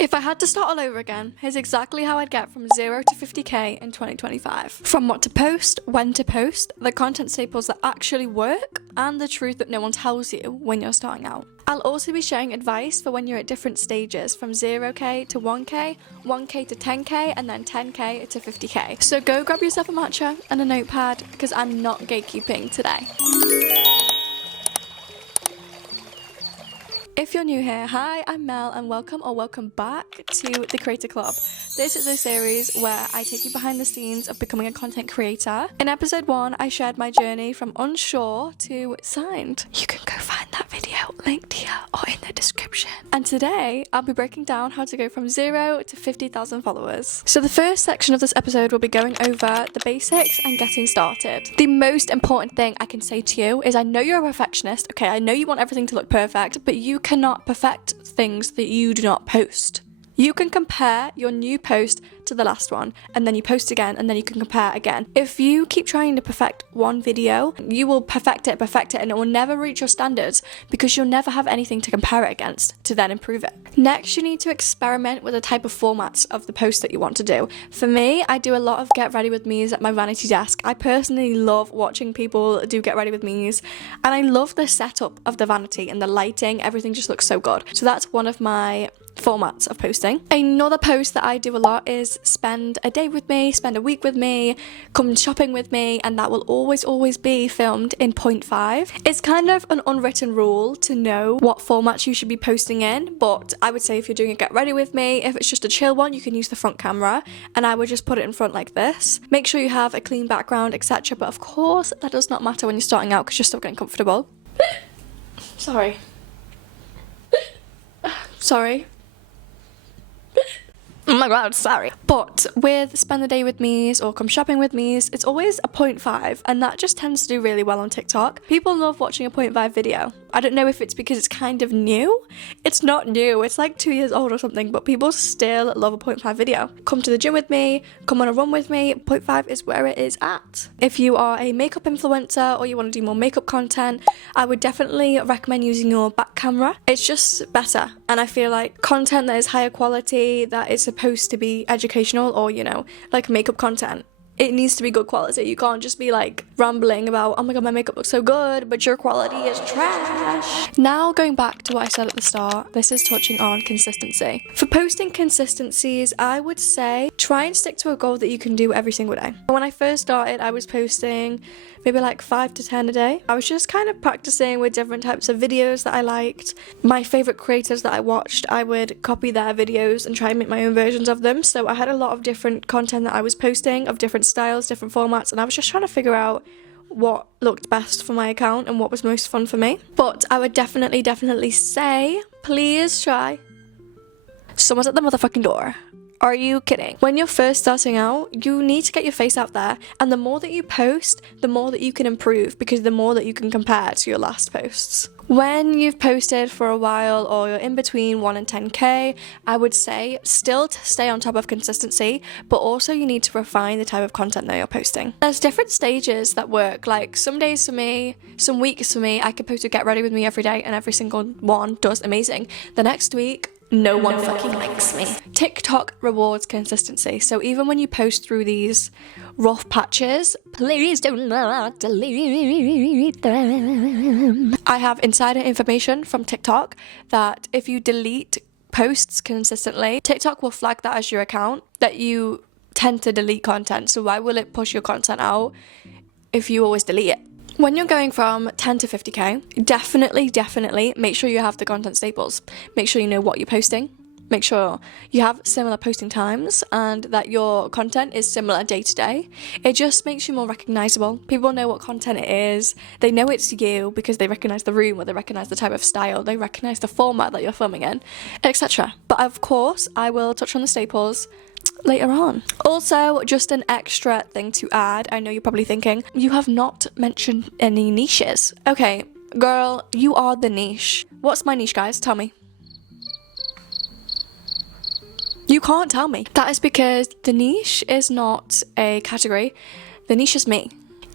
If I had to start all over again, here's exactly how I'd get from 0 to 50k in 2025. From what to post, when to post, the content staples that actually work, and the truth that no one tells you when you're starting out. I'll also be sharing advice for when you're at different stages, from 0k to 1k, 1k to 10k, and then 10k to 50k. So go grab yourself a matcha and a notepad, because I'm not gatekeeping today. If you're new here, hi, I'm Mel and welcome back to the Creator Club. This is a series where I take you behind the scenes of becoming a content creator. In episode 1, I shared my journey from unsure to signed. You can go find that video linked here or in the description. And today, I'll be breaking down how to go from 0 to 50,000 followers. So the first section of this episode will be going over the basics and getting started. The most important thing I can say to you is I know you're a perfectionist, okay, I know you want everything to look perfect, but you cannot perfect things that you do not post. You can compare your new post to the last one, and then you post again, and then you can compare again. If you keep trying to perfect one video, you will perfect it, and it will never reach your standards because you'll never have anything to compare it against to then improve it. Next, you need to experiment with the type of formats of the post that you want to do. For me, I do a lot of get ready with me's at my vanity desk. I personally love watching people do get ready with me's, and I love the setup of the vanity and the lighting. Everything just looks so good. So that's one of my formats of posting. Another post that I do a lot is spend a day with me, spend a week with me, come shopping with me, and that will always be filmed in 0.5. It's kind of an unwritten rule to know what formats you should be posting in, but I would say if you're doing a get ready with me, if it's just a chill one, you can use the front camera, and I would just put it in front like this. Make sure you have a clean background, etc. But of course, that does not matter when you're starting out because you're still getting comfortable. Sorry. Oh my god, sorry. But with spend the day with me's or come shopping with me's, it's always a 0.5, and that just tends to do really well on TikTok. People love watching a 0.5 video. I don't know if it's because it's kind of new. It's not new, it's like 2 years old or something, but people still love a 0.5 video. Come to the gym with me, come on a run with me, 0.5 is where it is at. If you are a makeup influencer or you want to do more makeup content, I would definitely recommend using your back camera. It's just better, and I feel like content that is higher quality, that is supposed to be educational, or like makeup content, it needs to be good quality. You can't just be like rambling about, oh my god, my makeup looks so good, but your quality is trash. Now going back to what I said at the start, this is touching on consistency. For posting consistencies, I would say try and stick to a goal that you can do every single day. When I first started, I was posting maybe like 5 to 10 a day. I was just kind of practicing with different types of videos that I liked. My favorite creators that I watched, I would copy their videos and try and make my own versions of them. So I had a lot of different content that I was posting of different styles, different formats, and I was just trying to figure out what looked best for my account and what was most fun for me. But I would definitely say, please try. Someone's at the motherfucking door. Are you kidding? When you're first starting out, you need to get your face out there, and the more that you post, the more that you can improve, because the more that you can compare to your last posts. When you've posted for a while, or you're in between 1 and 10k, I would say still to stay on top of consistency, but also you need to refine the type of content that you're posting. There's different stages that work. Like some days for me, some weeks for me, I could post a get ready with me every day and every single one does amazing. The next week, no one fucking likes me. TikTok rewards consistency. So even when you post through these rough patches, please do not delete them. I have insider information from TikTok that if you delete posts consistently, TikTok will flag that as your account, that you tend to delete content. So why will it push your content out if you always delete it? When you're going from 10 to 50k, definitely make sure you have the content staples. Make sure you know what you're posting. Make sure you have similar posting times and that your content is similar day to day. It just makes you more recognizable. People know what content it is. They know it's you because they recognize the room, or they recognize the type of style, they recognize the format that you're filming in, etc. But of course, I will touch on the staples later on. Also, just an extra thing to add, I know you're probably thinking, you have not mentioned any niches. Okay, girl, you are the niche. What's my niche, guys? Tell me. You can't tell me. That is because the niche is not a category. The niche is me.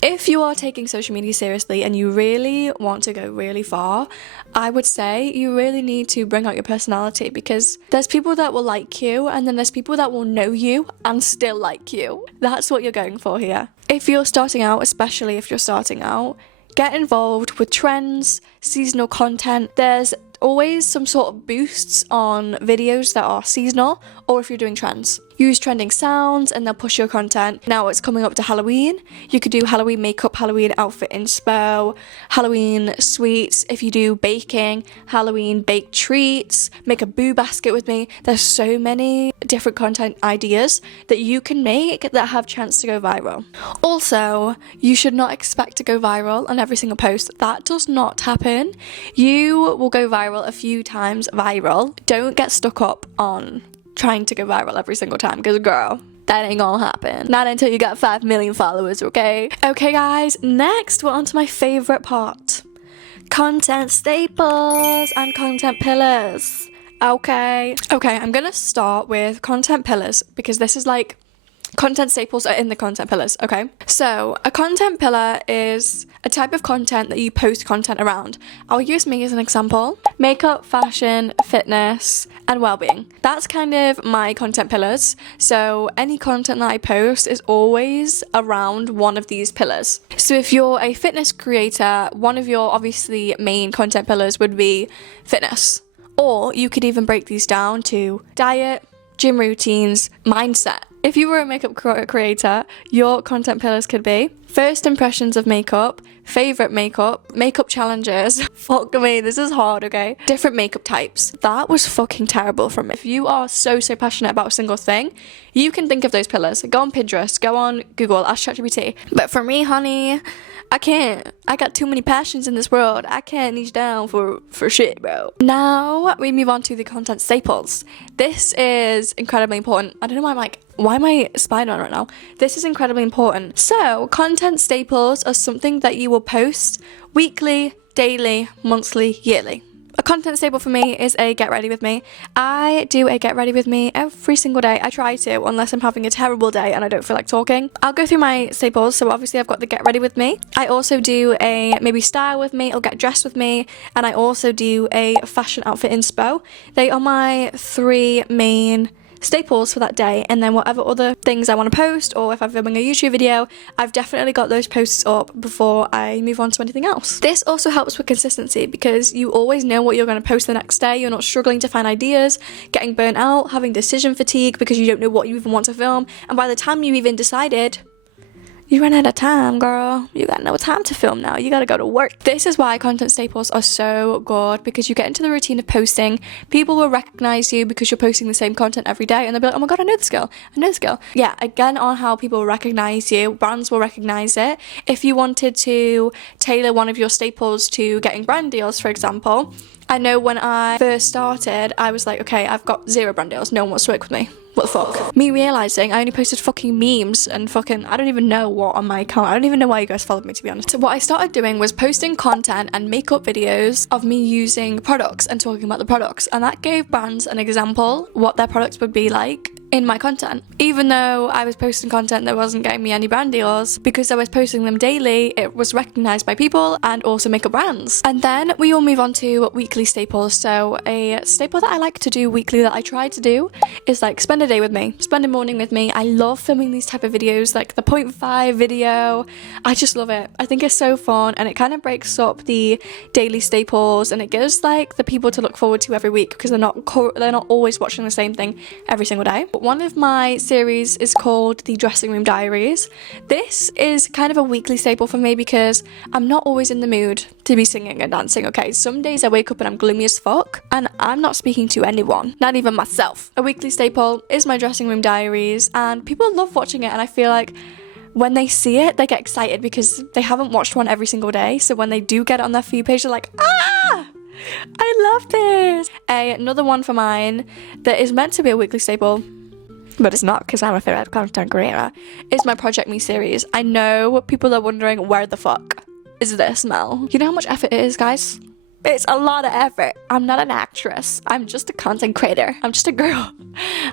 If you are taking social media seriously and you really want to go really far, I would say you really need to bring out your personality, because there's people that will like you and then there's people that will know you and still like you. That's what you're going for here. If you're starting out, especially if you're starting out, get involved with trends, seasonal content. There's always some sort of boosts on videos that are seasonal, or if you're doing trends. Use trending sounds and they'll push your content. Now it's coming up to Halloween. You could do Halloween makeup, Halloween outfit inspo, Halloween sweets. If you do baking, Halloween baked treats, make a boo basket with me. There's so many different content ideas that you can make that have chance to go viral. Also, you should not expect to go viral on every single post. That does not happen. You will go viral a few times viral. Don't get stuck up on trying to go viral every single time, because girl, that ain't gonna happen. Not until you got 5 million followers, okay? Okay guys, next we're on to my favorite part. Content staples and content pillars. Okay, I'm gonna start with content pillars because this is like, content staples are in the content pillars, okay? So a content pillar is a type of content that you post content around. I'll use me as an example. Makeup, fashion, fitness, and well-being. That's kind of my content pillars. So any content that I post is always around one of these pillars. So if you're a fitness creator, one of your obviously main content pillars would be fitness. Or you could even break these down to diet, gym routines, mindset. If you were a makeup creator, your content pillars could be first impressions of makeup, favorite makeup challenges. Fuck me, this is hard, okay? Different makeup types. That was fucking terrible from me. If you are so passionate about a single thing, you can think of those pillars. Go on Pinterest, go on Google, ask ChatGPT. But for me, honey, I can't. I got too many passions in this world. I can't niche down for shit, bro. Now we move on to the content staples. This is incredibly important. I don't know why am I spying on right now? This is incredibly important. So content staples are something that you will post weekly, daily, monthly, yearly. A content staple for me is a get ready with me. I do a get ready with me every single day. I try to, unless I'm having a terrible day and I don't feel like talking. I'll go through my staples. So obviously I've got the get ready with me. I also do a maybe style with me or get dressed with me. And I also do a fashion outfit inspo. They are my 3 main staples for that day, and then whatever other things I want to post, or if I'm filming a YouTube video, I've definitely got those posts up before I move on to anything else. This also helps with consistency because you always know what you're going to post the next day. You're not struggling to find ideas, getting burnt out, having decision fatigue because you don't know what you even want to film, and by the time you even decided, you ran out of time, girl. You got no time to film now. You gotta go to work. This is why content staples are so good, because you get into the routine of posting. People will recognize you because you're posting the same content every day, and they'll be like, oh my god, I know this girl. Yeah, again, on how people recognize you, brands will recognize it. If you wanted to tailor one of your staples to getting brand deals, for example, I know when I first started, I was like, okay, I've got 0 brand deals. No one wants to work with me. What the fuck? Me realizing I only posted fucking memes and fucking, I don't even know what on my account. I don't even know why you guys followed me, to be honest. So what I started doing was posting content and makeup videos of me using products and talking about the products. And that gave brands an example what their products would be like in my content. Even though I was posting content that wasn't getting me any brand deals, because I was posting them daily, it was recognized by people and also makeup brands. And then we all move on to weekly staples. So a staple that I like to do weekly, that I try to do, is like spend a day with me, spend a morning with me. I love filming these type of videos, like the 0.5 video. I just love it. I think it's so fun, and it kind of breaks up the daily staples, and it gives like the people to look forward to every week, because they're not always watching the same thing every single day. But one of my series is called the Dressing Room Diaries. This is kind of a weekly staple for me because I'm not always in the mood to be singing and dancing, okay? Some days I wake up and I'm gloomy as fuck and I'm not speaking to anyone, not even myself. A weekly staple is my Dressing Room Diaries, and people love watching it, and I feel like when they see it, they get excited because they haven't watched one every single day. So when they do get it on their feed page, they're like, ah! I love this. Another one for mine that is meant to be a weekly staple, but it's not because I'm a favorite content creator, is my Project Me series. I know people are wondering, where the fuck is this, Mel? You know how much effort it is, guys? It's a lot of effort. I'm not an actress. I'm just a content creator. I'm just a girl.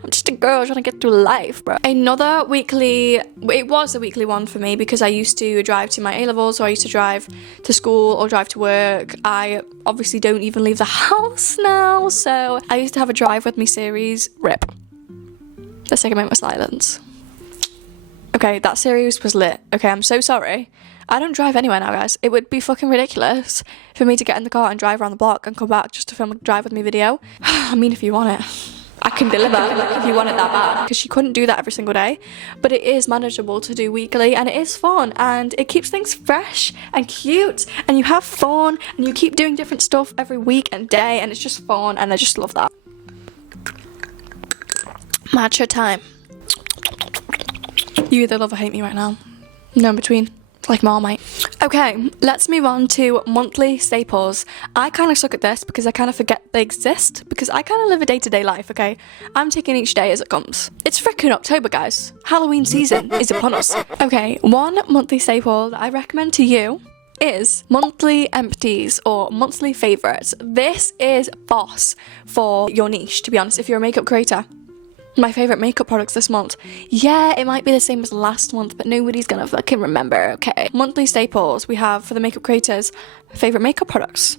I'm just a girl trying to get through life, bro. Another weekly, it was a weekly one for me because I used to drive to my A-levels, or I used to drive to school or drive to work. I obviously don't even leave the house now, so I used to have a drive with me series. RIP. Let's take a moment of silence. Okay, that series was lit. Okay, I'm so sorry. I don't drive anywhere now, guys. It would be fucking ridiculous for me to get in the car and drive around the block and come back just to film a drive with me video. I mean, if you want it, I can deliver, like, if you want it that bad. Because you couldn't do that every single day. But it is manageable to do weekly, and it is fun, and it keeps things fresh and cute, and you have fun, and you keep doing different stuff every week and day, and it's just fun, and I just love that. Matcha time. You either love or hate me right now. No in between. Like Marmite. Okay, let's move on to monthly staples. I kind of suck at this because I kind of forget they exist, because I kind of live a day-to-day life, okay? I'm taking each day as it comes. It's freaking October, guys. Halloween season is upon us. Okay, one monthly staple that I recommend to you is monthly empties or monthly favorites. This is boss for your niche, to be honest, if you're a makeup creator. My favourite makeup products this month. Yeah, it might be the same as last month, but nobody's gonna fucking remember, okay? Monthly staples we have for the makeup creators. Favourite makeup products.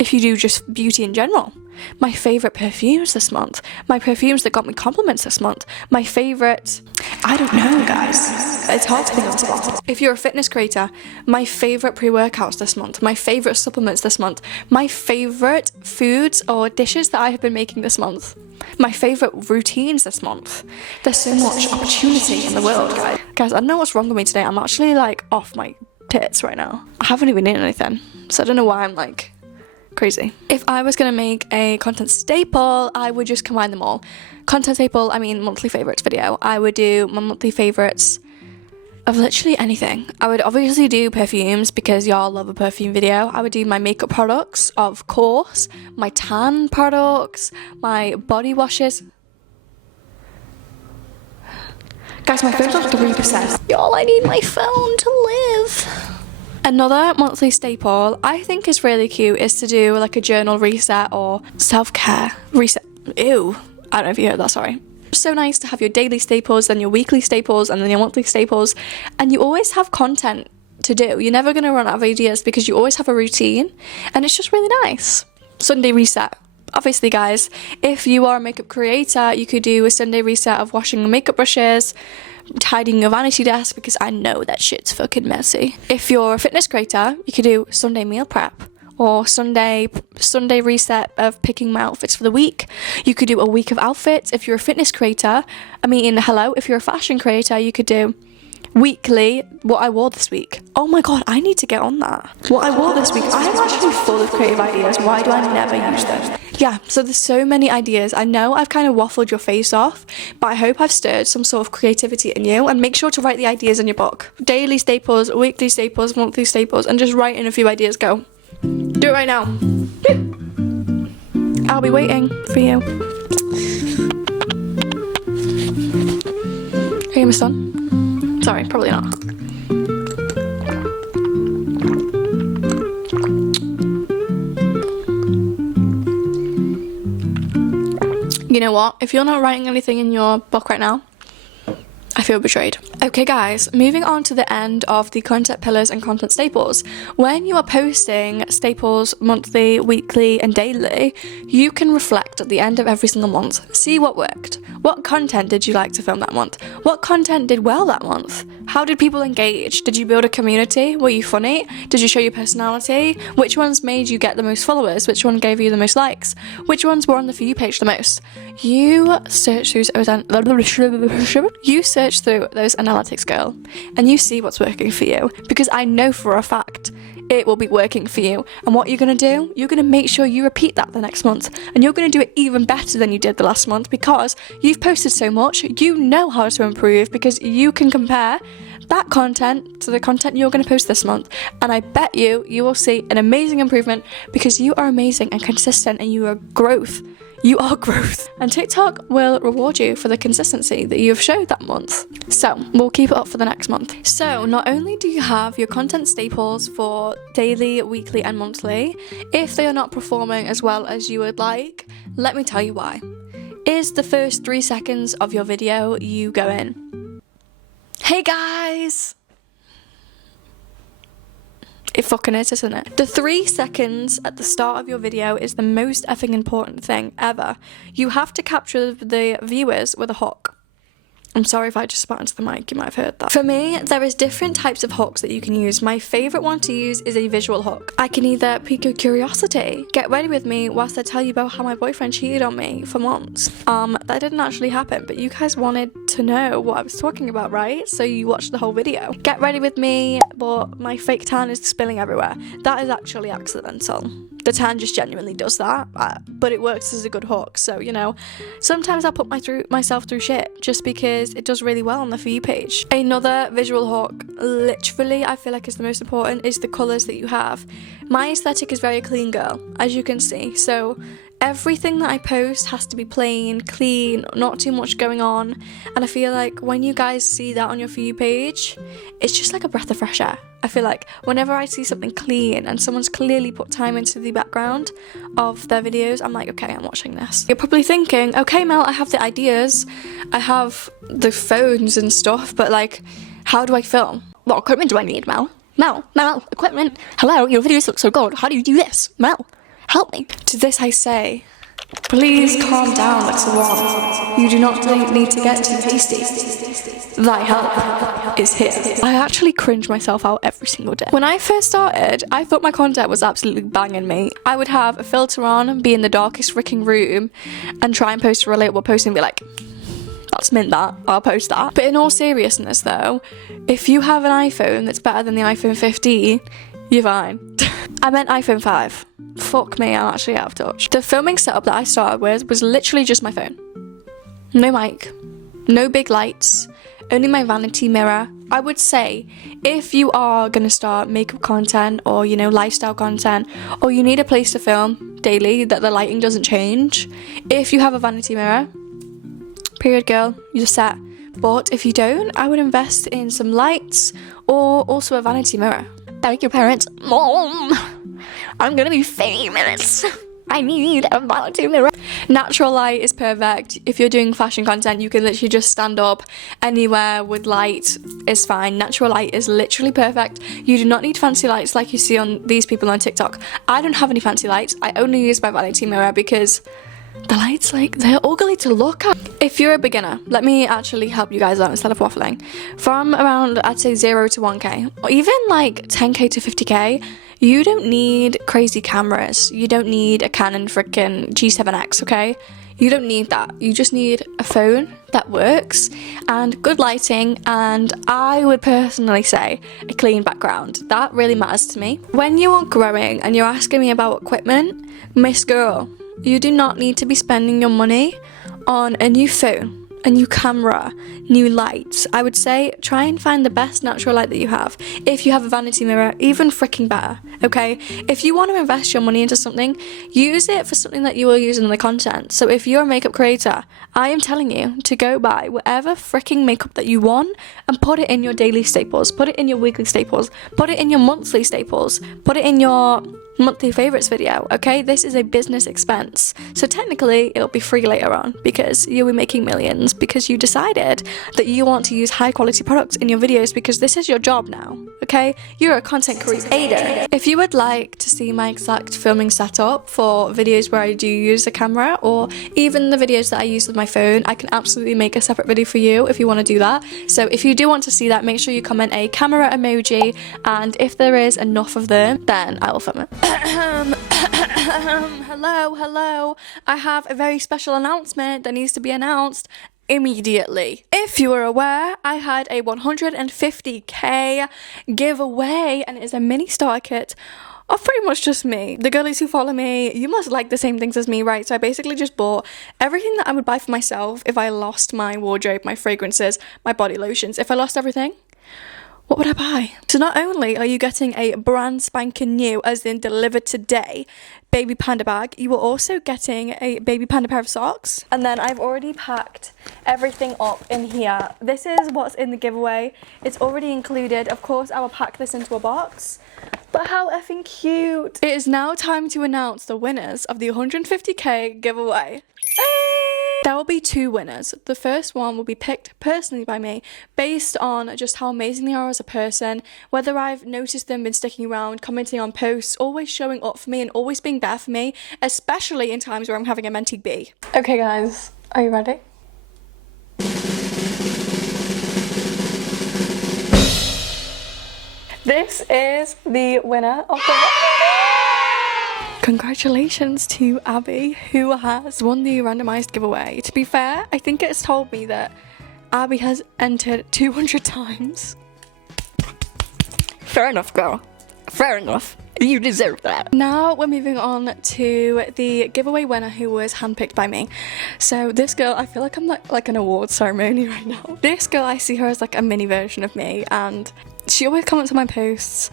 If you do just beauty in general. My favourite perfumes this month. My perfumes that got me compliments this month. My favourite... I don't know, guys. It's hard to think of spot. If you're a fitness creator, my favourite pre-workouts this month. My favourite supplements this month. My favourite foods or dishes that I have been making this month. My favourite routines this month. There's so much opportunity in the world, guys. Guys, I don't know what's wrong with me today. I'm actually, like, off my tits right now. I haven't even eaten anything, so I don't know why I'm, like, crazy. If I was gonna make a content staple, I would just combine them all. Content staple, I mean monthly favourites video. I would do my monthly favourites of literally anything. I would obviously do perfumes because y'all love a perfume video. I would do my makeup products, of course, my tan products, my body washes. Guys, my phone's on 3%. Y'all, I need my phone to live. Another monthly staple I think is really cute is to do like a journal reset or self-care reset. Ew, I don't know if you heard that, sorry. So nice to have your daily staples, then your weekly staples, and then your monthly staples, and you always have content to do. You're never going to run out of ideas because you always have a routine, and it's just really nice. Sunday reset. Obviously, guys, if you are a makeup creator, you could do a Sunday reset of washing your makeup brushes, tidying your vanity desk, because I know that shit's fucking messy. If you're a fitness creator, you could do Sunday meal prep or Sunday reset of picking my outfits for the week. You could do a week of outfits. If you're a fitness creator, if you're a fashion creator, you could do weekly what I wore this week. Oh my god, I need to get on that. What I wore this week. I am actually full of creative ideas. Why do I never use them? Yeah, so there's so many ideas. I know I've kind of waffled your face off, but I hope I've stirred some sort of creativity in you, and make sure to write the ideas in your book. Daily staples, weekly staples, monthly staples, and just write in a few ideas. Go. Do it right now. I'll be waiting for you. Are you my son? Sorry, probably not. You know what? If you're not writing anything in your book right now, I feel betrayed. Okay guys, moving on to the end of the content pillars and content staples. When you are posting staples monthly, weekly and daily, you can reflect at the end of every single month. See what worked. What content did you like to film that month? What content did well that month? How did people engage? Did you build a community? Were you funny? Did you show your personality? Which ones made you get the most followers? Which one gave you the most likes? Which ones were on the For You page the most? You search through those analytics, girl, and you see what's working for you, because I know for a fact it will be working for you. And what you're going to do, you're going to make sure you repeat that the next month, and you're going to do it even better than you did the last month, because you've posted so much, you know how to improve, because you can compare that content to the content you're going to post this month, and I bet you will see an amazing improvement, because you are amazing and consistent, and you are growth. You are growth. And TikTok will reward you for the consistency that you've showed that month. So we'll keep it up for the next month. So not only do you have your content staples for daily, weekly and monthly, if they are not performing as well as you would like, let me tell you why. Is the first 3 seconds of your video you go in, "Hey guys!" It fucking is, isn't it? The 3 seconds at the start of your video is the most effing important thing ever. You have to capture the viewers with a hook. I'm sorry if I just spat into the mic, you might have heard that. For me, there is different types of hooks that you can use. My favourite one to use is a visual hook. I can either pique your curiosity, get ready with me whilst I tell you about how my boyfriend cheated on me for months. That didn't actually happen, but you guys wanted to know what I was talking about, right? So you watched the whole video. Get ready with me, but my fake tan is spilling everywhere. That is actually accidental. The tan just genuinely does that, but it works as a good hook. So, you know, sometimes I'll put myself through shit just because it does really well on the For You page. Another visual hook, literally, I feel like is the most important, is the colours that you have. My aesthetic is very clean girl, as you can see. So everything that I post has to be plain, clean, not too much going on. And I feel like when you guys see that on your For You page, it's just like a breath of fresh air. I feel like whenever I see something clean and someone's clearly put time into the background of their videos, I'm like, okay, I'm watching this. You're probably thinking, okay, Mel, I have the ideas, I have the phones and stuff, but like, how do I film? What equipment do I need, Mel? Mel, equipment. Hello, your videos look so good. How do you do this? Mel, help me. To this I say, please calm down, little one. You do not need to get too hasty. Thy help is here. I actually cringe myself out every single day. When I first started, I thought my content was absolutely banging me. I would have a filter on, be in the darkest freaking room, and try and post a relatable post and be like, that's mint that, I'll post that. But in all seriousness though, if you have an iPhone that's better than the iPhone 15, you're fine. I meant iPhone 5. Fuck me, I'm actually out of touch. The filming setup that I started with was literally just my phone. No mic, no big lights, only my vanity mirror. I would say if you are gonna start makeup content or, you know, lifestyle content, or you need a place to film daily that the lighting doesn't change, if you have a vanity mirror, period girl, you're set. But if you don't, I would invest in some lights or also a vanity mirror. Thank your parents. Mom, I'm gonna be famous. I need a vanity mirror. Natural light is perfect. If you're doing fashion content, you can literally just stand up anywhere with light is fine. Natural light is literally perfect. You do not need fancy lights like you see on these people on TikTok. I don't have any fancy lights. I only use my vanity mirror because the lights, like, they're ugly to look at. If you're a beginner, let me actually help you guys out instead of waffling. From around, I'd say 0 to 1k, or even like 10k to 50k, you don't need crazy cameras. You don't need a Canon freaking G7X, okay? You don't need that. You just need a phone that works and good lighting, and I would personally say a clean background. That really matters to me. When you are growing and you're asking me about equipment, Miss Girl, you do not need to be spending your money on a new phone, a new camera, new lights. I would say try and find the best natural light that you have. If you have a vanity mirror, even freaking better, okay? If you want to invest your money into something, use it for something that you will use in the content. So if you're a makeup creator, I am telling you to go buy whatever freaking makeup that you want and put it in your daily staples, put it in your weekly staples, put it in your monthly staples, put it in your monthly favorites video, okay? This is a business expense. So technically it'll be free later on because you'll be making millions because you decided that you want to use high quality products in your videos because this is your job now, okay? You're a content creator. If you would like to see my exact filming setup for videos where I do use a camera, or even the videos that I use with my phone, I can absolutely make a separate video for you if you want to do that. So if you do want to see that, make sure you comment a camera emoji, and if there is enough of them, then I will film it. Hello. I have a very special announcement that needs to be announced immediately. If you are aware, I had a 150k giveaway, and it is a mini starter kit of pretty much just me. The girlies who follow me, you must like the same things as me, right? So I basically just bought everything that I would buy for myself if I lost my wardrobe, my fragrances, my body lotions. If I lost everything, what would I buy? So not only are you getting a brand spanking new, as in delivered today, baby panda bag, you are also getting a baby panda pair of socks. And then I've already packed everything up in here. This is what's in the giveaway. It's already included. Of course, I will pack this into a box. But how effing cute. It is now time to announce the winners of the 150k giveaway. There will be 2 winners. The first one will be picked personally by me based on just how amazing they are as a person, whether I've noticed them been sticking around, commenting on posts, always showing up for me and always being there for me, especially in times where I'm having a mentee B. Okay guys, are you ready? This is the winner of the... Congratulations to Abby, who has won the randomised giveaway. To be fair, I think it's told me that Abby has entered 200 times. Fair enough, girl. Fair enough. You deserve that. Now we're moving on to the giveaway winner who was handpicked by me. So this girl, I feel like I'm like an award ceremony right now. This girl, I see her as like a mini version of me, and she always comments on my posts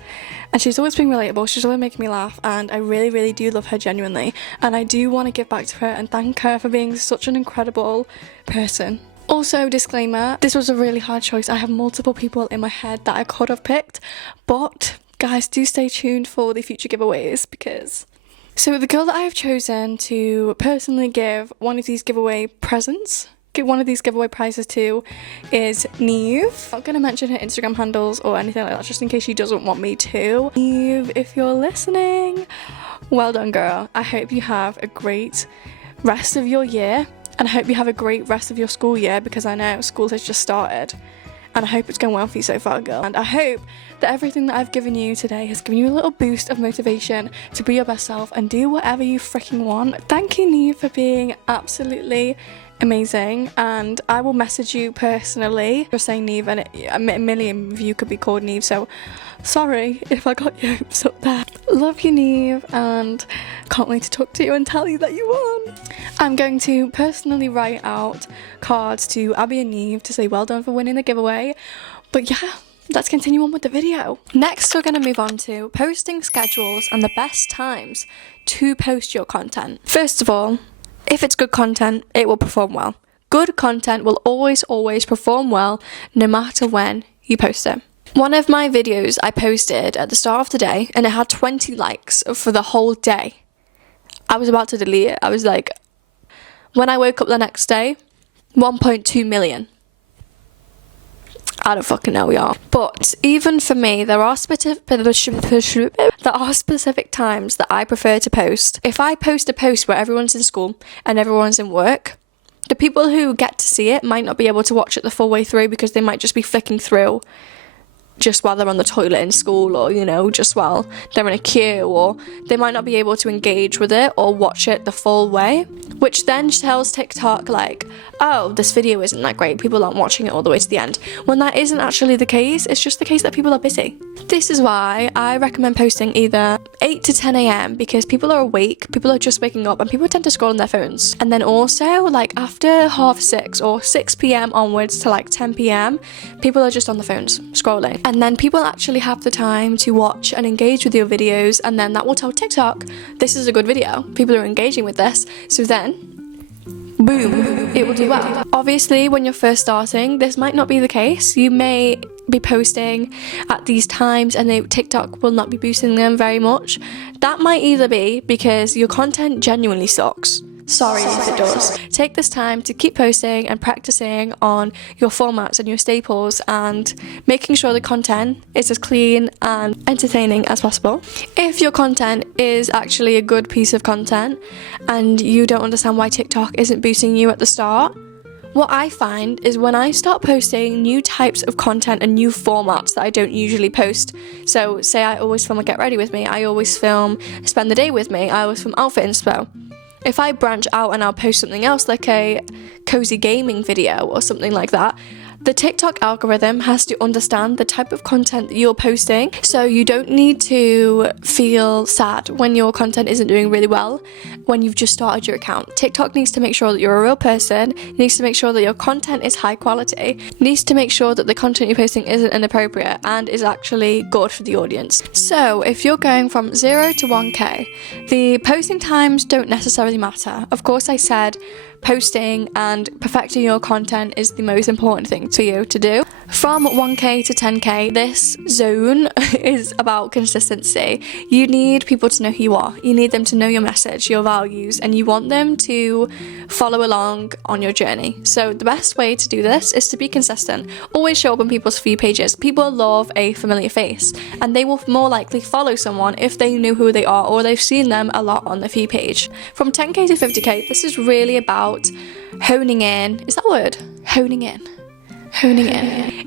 and she's always being relatable. She's always making me laugh, and I really, really do love her genuinely, and I do want to give back to her and thank her for being such an incredible person. Also, disclaimer, this was a really hard choice. I have multiple people in my head that I could have picked, but guys, do stay tuned for the future giveaways, because... So the girl that I have chosen to personally give one of these giveaway presents, get one of these giveaway prizes to, is Neve. I'm not going to mention her Instagram handles or anything like that, just in case she doesn't want me to. Neve, if you're listening, well done, girl. I hope you have a great rest of your year, and I hope you have a great rest of your school year, because I know school has just started, and I hope it's going well for you so far, girl. And I hope that everything that I've given you today has given you a little boost of motivation to be your best self and do whatever you freaking want. Thank you, Neve, for being absolutely amazing, and I will message you personally just saying Neve, and a million of you could be called Neve, so sorry if I got your hopes up there. Love you, Neve, and can't wait to talk to you and tell you that you won. I'm going to personally write out cards to Abby and Neve to say well done for winning the giveaway, but yeah, let's continue on with the video. Next, we're going to move on to posting schedules and the best times to post your content. First of all, if it's good content, it will perform well. Good content will always perform well no matter when you post it. One of my videos I posted at the start of the day, and it had 20 likes for the whole day. I was about to delete it. I was like, when I woke up the next day, 1.2 million. I don't fucking know, y'all. But even for me, there are specific times that I prefer to post. If I post a post where everyone's in school and everyone's in work, the people who get to see it might not be able to watch it the full way through, because they might just be flicking through just while they're on the toilet in school, or, you know, just while they're in a queue, or they might not be able to engage with it or watch it the full way, which then tells TikTok like, oh, this video isn't that great, people aren't watching it all the way to the end, when that isn't actually the case. It's just the case that people are busy. This is why I recommend posting either 8 to 10 a.m. because people are awake, people are just waking up, and people tend to scroll on their phones. And then also like after 6:30 or 6 p.m. onwards to like 10 p.m, people are just on the phones scrolling. And then people actually have the time to watch and engage with your videos, and then that will tell TikTok, this is a good video, people are engaging with this, so then boom, it will do well. Obviously, when you're first starting, this might not be the case. You may be posting at these times and TikTok will not be boosting them very much. That might either be because your content genuinely sucks. Sorry if it does. Take this time to keep posting and practicing on your formats and your staples, and making sure the content is as clean and entertaining as possible. If your content is actually a good piece of content and you don't understand why TikTok isn't boosting you at the start, what I find is when I start posting new types of content and new formats that I don't usually post, so say I always film a Get Ready With Me, I always film Spend the Day With Me, I always film Outfit Inspo. If I branch out and I'll post something else like a cozy gaming video or something like that, The TikTok algorithm has to understand the type of content that you're posting, so you don't need to feel sad when your content isn't doing really well when you've just started your account. TikTok needs to make sure that you're a real person, needs to make sure that your content is high quality, needs to make sure that the content you're posting isn't inappropriate and is actually good for the audience. So if you're going from 0 to 1k, the posting times don't necessarily matter. Of course, I said posting and perfecting your content is the most important thing for you to do. From 1k to 10k, this zone is about consistency. You need people to know who you are. You need them to know your message, your values, and you want them to follow along on your journey. So the best way to do this is to be consistent. Always show up on people's feed pages. People love a familiar face, and they will more likely follow someone if they know who they are or they've seen them a lot on the feed page. From 10k to 50k, this is really about honing in. Is that a word? Honing in.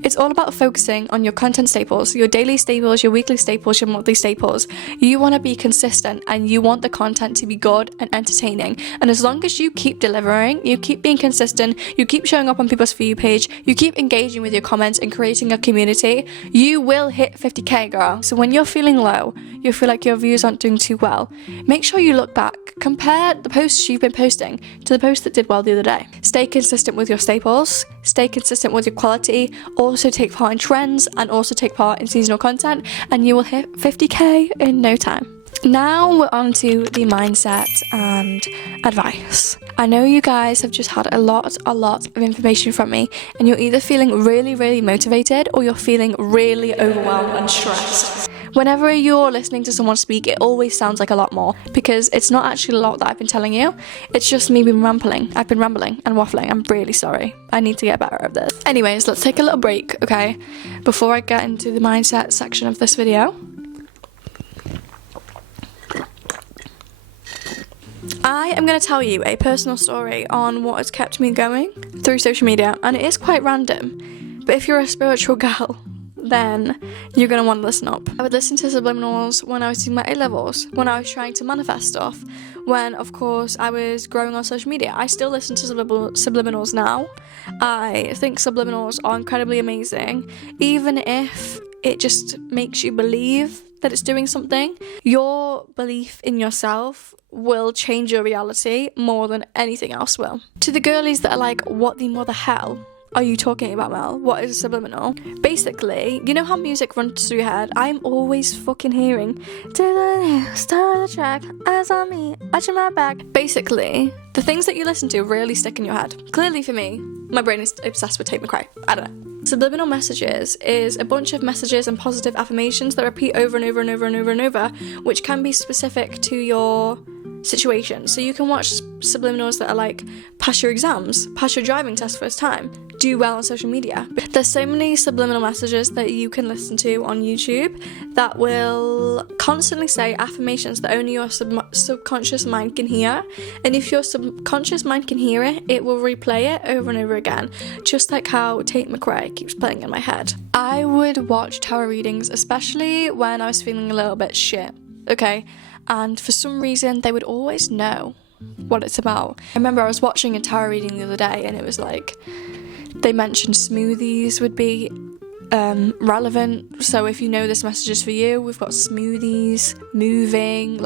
It's all about focusing on your content staples, your daily staples, your weekly staples, your monthly staples. You want to be consistent and you want the content to be good and entertaining. And as long as you keep delivering, you keep being consistent, you keep showing up on people's For You page, you keep engaging with your comments and creating a community, you will hit 50k, girl. So when you're feeling low, you feel like your views aren't doing too well, make sure you look back. Compare the posts you've been posting to the post that did well the other day. Stay consistent with your staples, stay consistent with your quality, also take part in trends and also take part in seasonal content, and you will hit 50k in no time. Now we're on to the mindset and advice. I know you guys have just had a lot of information from me, and you're either feeling really motivated or you're feeling really overwhelmed and stressed. Whenever you're listening to someone speak, it always sounds like a lot more, because it's not actually a lot that I've been telling you. It's just me being rambling. I've been rambling and waffling. I'm really sorry. I need to get better at this. Anyways, let's take a little break, okay? Before I get into the mindset section of this video. I am going to tell you a personal story on what has kept me going through social media, and it is quite random. But if you're a spiritual girl, then you're going to want to listen up. I would listen to subliminals when I was doing my A-levels, when I was trying to manifest stuff, when, of course, I was growing on social media. I still listen to subliminals now. I think subliminals are incredibly amazing, even if it just makes you believe that it's doing something. Your belief in yourself will change your reality more than anything else will. To the girlies that are like, what the mother hell are you talking about, Mel? What is a subliminal? Basically, you know how music runs through your head? I'm always fucking hearing to the start of the track, eyes on me, watching my back. Basically, the things that you listen to really stick in your head. Clearly for me, my brain is obsessed with Tate McRae. I don't know. Subliminal messages is a bunch of messages and positive affirmations that repeat over and over and over and over and over, which can be specific to your situation. So you can watch subliminals that are like, pass your exams, pass your driving test first time, do well on social media. There's so many subliminal messages that you can listen to on YouTube that will constantly say affirmations that only your subconscious mind can hear. And if your subconscious mind can hear it, it will replay it over and over again, just like how Tate McRae keeps playing in my head. I would watch tarot readings, especially when I was feeling a little bit shit, okay? And for some reason, they would always know what it's about. I remember I was watching a tarot reading the other day, and it was like, they mentioned smoothies would be relevant. So if you know this message is for you, we've got smoothies, moving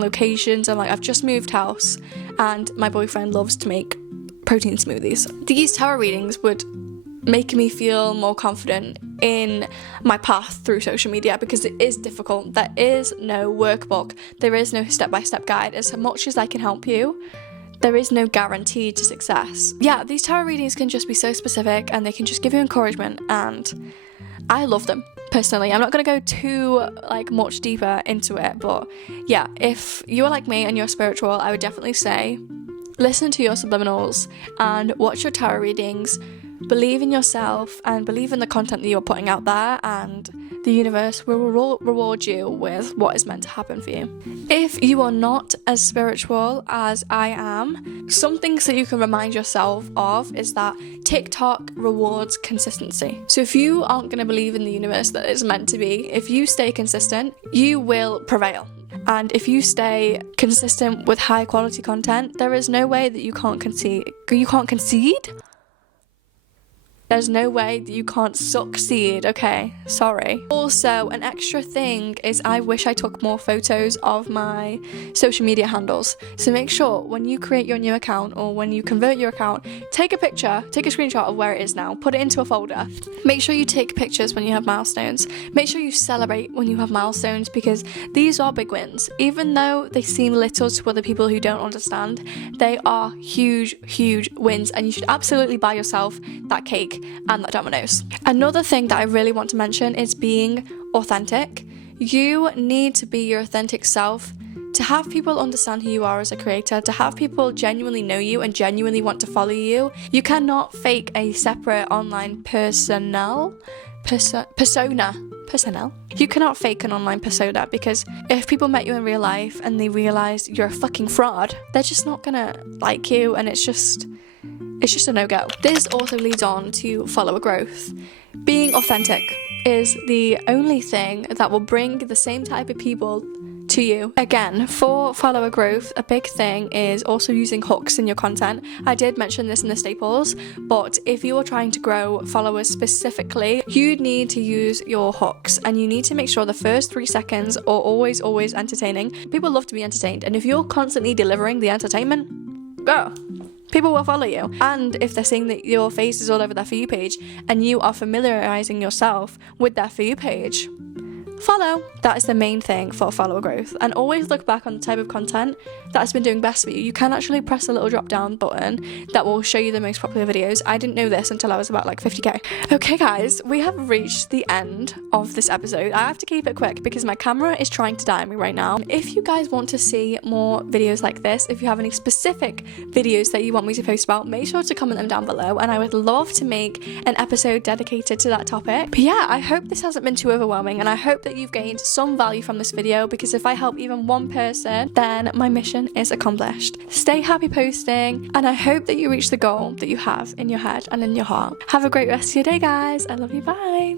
locations. And like, I've just moved house, and my boyfriend loves to make protein smoothies. These tarot readings would make me feel more confident in my path through social media, because it is difficult. There is no workbook, there is no step-by-step guide. As much as I can help you, there is no guarantee to success. Yeah, these tarot readings can just be so specific, and they can just give you encouragement, and I love them personally. I'm not going to go too much deeper into it, but yeah, if you're like me and you're spiritual, I would definitely say listen to your subliminals and watch your tarot readings. Believe in yourself and believe in the content that you're putting out there, and the universe will reward you with what is meant to happen for you. If you are not as spiritual as I am, some things that you can remind yourself of is that TikTok rewards consistency. So if you aren't going to believe in the universe that it's meant to be, if you stay consistent, you will prevail. And if you stay consistent with high quality content, there is no way that you can't concede. There's no way that you can't succeed, okay? Sorry. Also, an extra thing is I wish I took more photos of my social media handles. So make sure when you create your new account or when you convert your account, take a picture, take a screenshot of where it is now, put it into a folder. Make sure you take pictures when you have milestones. Make sure you celebrate when you have milestones, because these are big wins. Even though they seem little to other people who don't understand, they are huge, huge wins, and you should absolutely buy yourself that cake and that Domino's. Another thing that I really want to mention is being authentic. You need to be your authentic self to have people understand who you are as a creator, to have people genuinely know you and genuinely want to follow you. You cannot fake a separate online persona. You cannot fake an online persona, because if people met you in real life and they realize you're a fucking fraud, they're just not gonna like you, and it's just a no-go. This also leads on to follower growth. Being authentic is the only thing that will bring the same type of people to you. Again, for follower growth, a big thing is also using hooks in your content. I did mention this in the staples, but if you are trying to grow followers specifically, you need to use your hooks, and you need to make sure the first 3 seconds are always entertaining. People love to be entertained, and if you're constantly delivering the entertainment, go. People will follow you. And if they're seeing that your face is all over their For You page and you are familiarizing yourself with their For You page, follow. That is the main thing for follower growth. And always look back on the type of content that has been doing best for you. You can actually press a little drop down button that will show you the most popular videos. I didn't know this until I was about like 50k. Okay guys, we have reached the end of this episode. I have to keep it quick because my camera is trying to die on me right now. If you guys want to see more videos like this, if you have any specific videos that you want me to post about, make sure to comment them down below, and I would love to make an episode dedicated to that topic. But yeah, I hope this hasn't been too overwhelming, and I hope that you've gained some value from this video, because if I help even one person, then my mission is accomplished. Stay happy posting, and I hope that you reach the goal that you have in your head and in your heart. Have a great rest of your day, guys. I love you. Bye.